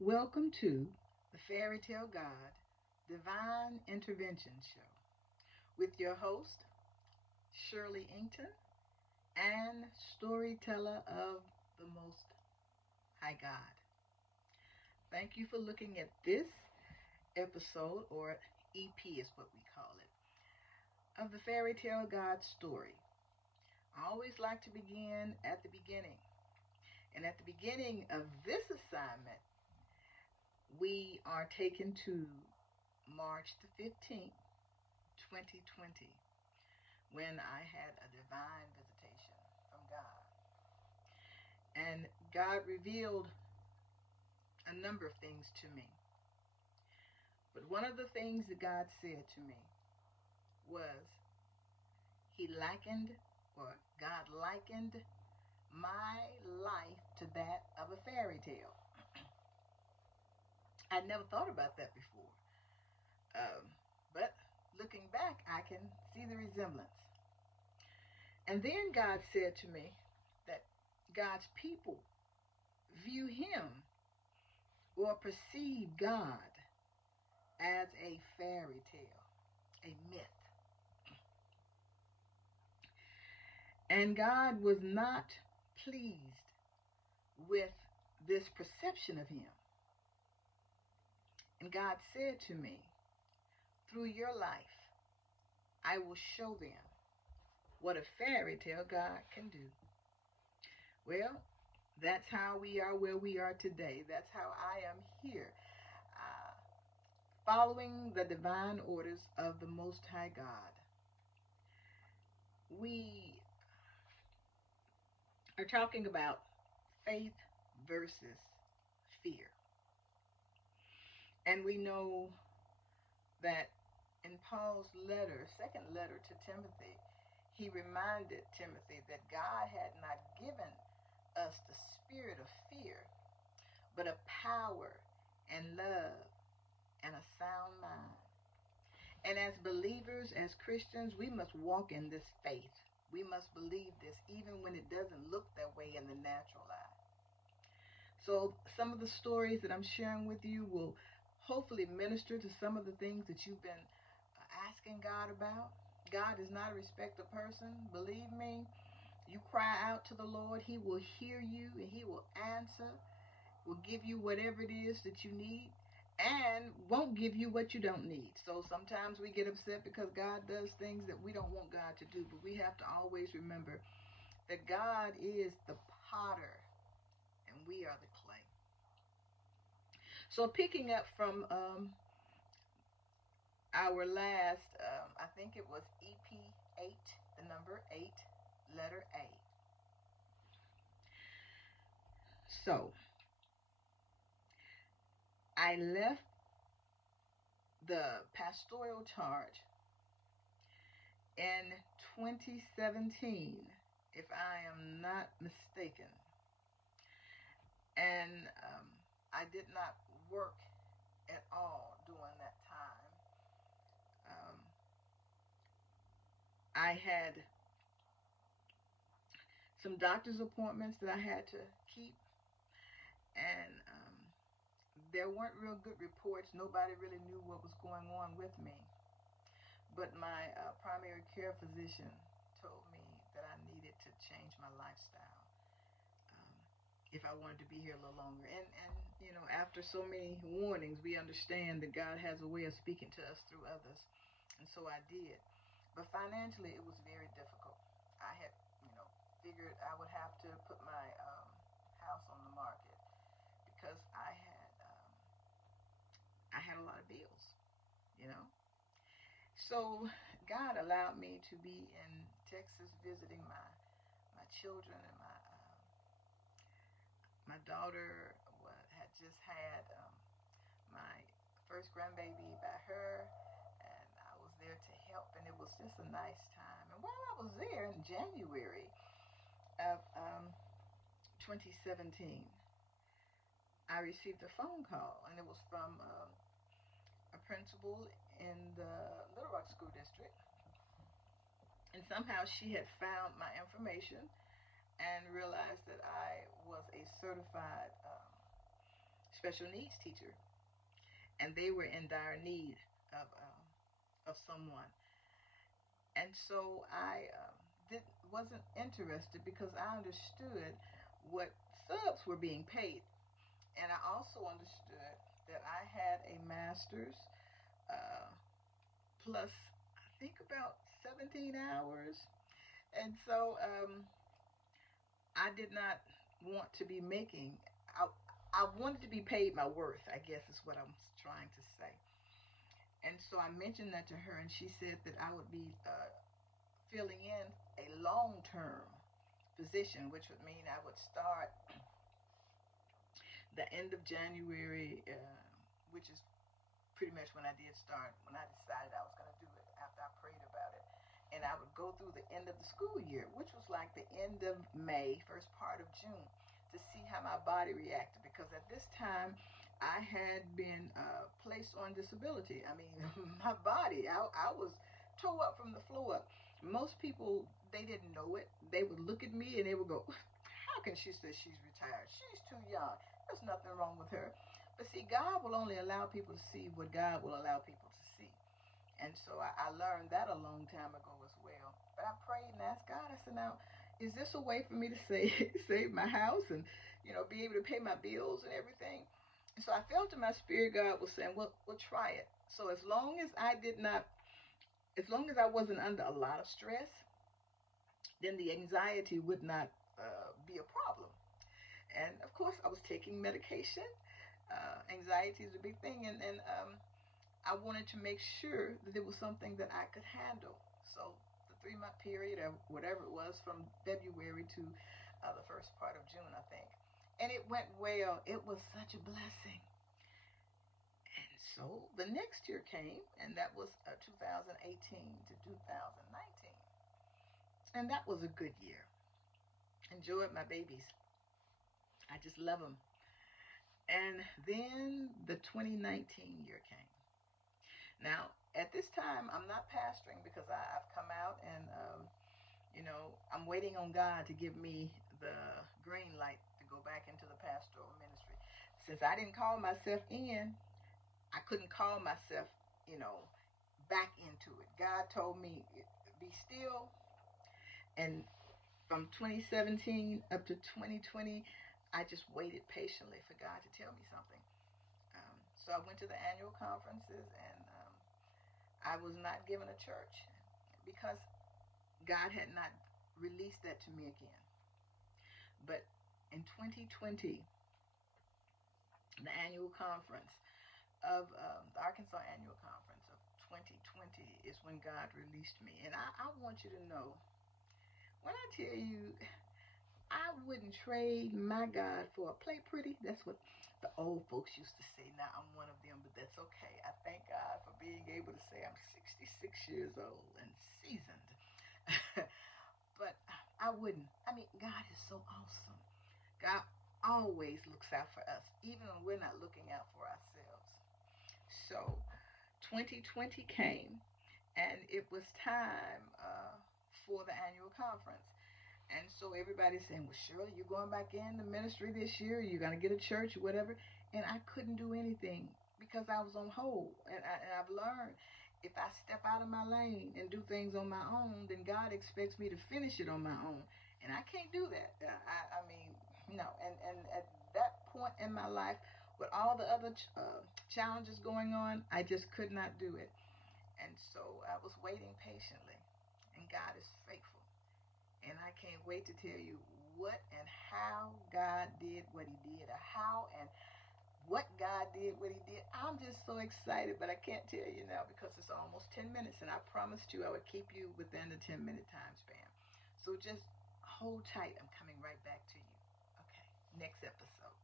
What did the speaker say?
Welcome to the Fairy Tale God Divine Intervention Show with your host, Shirley Inkton, and storyteller of the Most High God. Thank you for looking at this episode, or EP is what we call it, of the Fairy Tale God story. I always like to begin at the beginning. And at the beginning of this assignment, we are taken to March the 15th, 2020, when I had a divine visitation from God. And God revealed a number of things to me. But one of the things that God said to me was He likened, or God likened my life to that of a fairy tale. I'd never thought about that before. But looking back, I can see the resemblance. And then God said to me that God's people view Him or perceive God as a fairy tale, a myth. And God was not pleased with this perception of Him. And God said to me, through your life, I will show them what a fairy tale God can do. Well, that's how we are where we are today. That's how I am here, uh, following the divine orders of the Most High God. We are talking about faith versus fear. And we know that in Paul's letter, second letter to Timothy, he reminded Timothy that God had not given us the spirit of fear, but of power and love and a sound mind. And as believers, as Christians, we must walk in this faith. We must believe this even when it doesn't look that way in the natural eye. So some of the stories that I'm sharing with you will hopefully minister to some of the things that you've been asking God about. God is not a respecter of person. Believe me, you cry out to the Lord, He will hear you and He will answer, will give you whatever it is that you need, and won't give you what you don't need. So sometimes we get upset because God does things that we don't want God to do, but we have to always remember that God is the potter and we are the clay. So picking up from our last, I think it was EP 8, the number 8, letter A. So I left the pastoral charge in 2017, if I am not mistaken. And I did not work at all during that time. Um, I had some doctor's appointments that I had to keep, and there weren't real good reports. Nobody really knew what was going on with me. But my primary care physician told me that I needed to change my lifestyle um, if I wanted to be here a little longer. And you know, after so many warnings, we understand that God has a way of speaking to us through others, and so I did. But financially, it was very difficult. I had, you know, figured I would have to put my house on the market because I had a lot of bills, you know. So God allowed me to be in Texas visiting my children, and my daughter had just had my first grandbaby by her, and I was there to help, and it was just a nice time. And while I was there in January of 2017, I received a phone call, and it was from a principal in the Little Rock School District. And somehow she had found my information and realized that I was a certified special needs teacher, and they were in dire need of someone. And so I wasn't interested because I understood what subs were being paid. And I also understood that I had a master's uh, plus, I think, about 17 hours. And so I did not want to be making, I wanted to be paid my worth, I guess is what I'm trying to say. And so I mentioned that to her, and she said that I would be filling in a long term position, which would mean I would start the end of January, which is pretty much when I did start, when I decided I was going to do it after I prayed about it. And I would go through the end of the school year, which was like the end of May, first part of June, to see how my body reacted. Because at this time, I had been placed on disability. I mean, my body, I was tore up from the floor up. Most people, they didn't know it. They would look at me and they would go, how can she say she's retired? She's too young. There's nothing wrong with her. But see, God will only allow people to see what God will allow people to see. And so I learned that a long time ago as well. But I prayed and asked God, I said, now, is this a way for me to save my house and, be able to pay my bills and everything? And so I felt in my spirit God was saying, well, we'll try it. So as long as I wasn't under a lot of stress, then the anxiety would not be a problem. And of course, I was taking medication. Anxiety is a big thing, and I wanted to make sure that it was something that I could handle. So the 3 month period, or whatever it was, from February to the first part of June, I think, and it went well. It was such a blessing. And so the next year came, and that was 2018 to 2019, and that was a good year. Enjoyed my babies. I just love them. And then the 2019 year came. Now, at this time, I'm not pastoring because I've come out and, I'm waiting on God to give me the green light to go back into the pastoral ministry. Since I didn't call myself in, I couldn't call myself, you know, back into it. God told me, be still. And from 2017 up to 2020, I just waited patiently for God to tell me something. So I went to the annual conferences, and I was not given a church because God had not released that to me again. But in 2020, the annual conference the Arkansas annual conference of 2020 is when God released me. And I want you to know, when I tell you, I wouldn't trade my God for a play pretty. That's what the old folks used to say. Now I'm one of them, but that's okay. I thank God for being able to say I'm 66 years old and seasoned. But I wouldn't. I mean, God is so awesome. God always looks out for us, even when we're not looking out for ourselves. So 2020 came, and it was time for the annual conference. And so everybody's saying, well, Shirley, you're going back in the ministry this year. You're going to get a church or whatever. And I couldn't do anything because I was on hold. And I've learned if I step out of my lane and do things on my own, then God expects me to finish it on my own. And I can't do that. I mean, no. And at that point in my life, with all the other challenges going on, I just could not do it. And so I was waiting patiently. And God is faithful. And I can't wait to tell you what and how God did what he did, or how and what God did what he did. I'm just so excited, but I can't tell you now because it's almost 10 minutes, and I promised you I would keep you within the 10-minute time span. So just hold tight. I'm coming right back to you. Okay, next episode.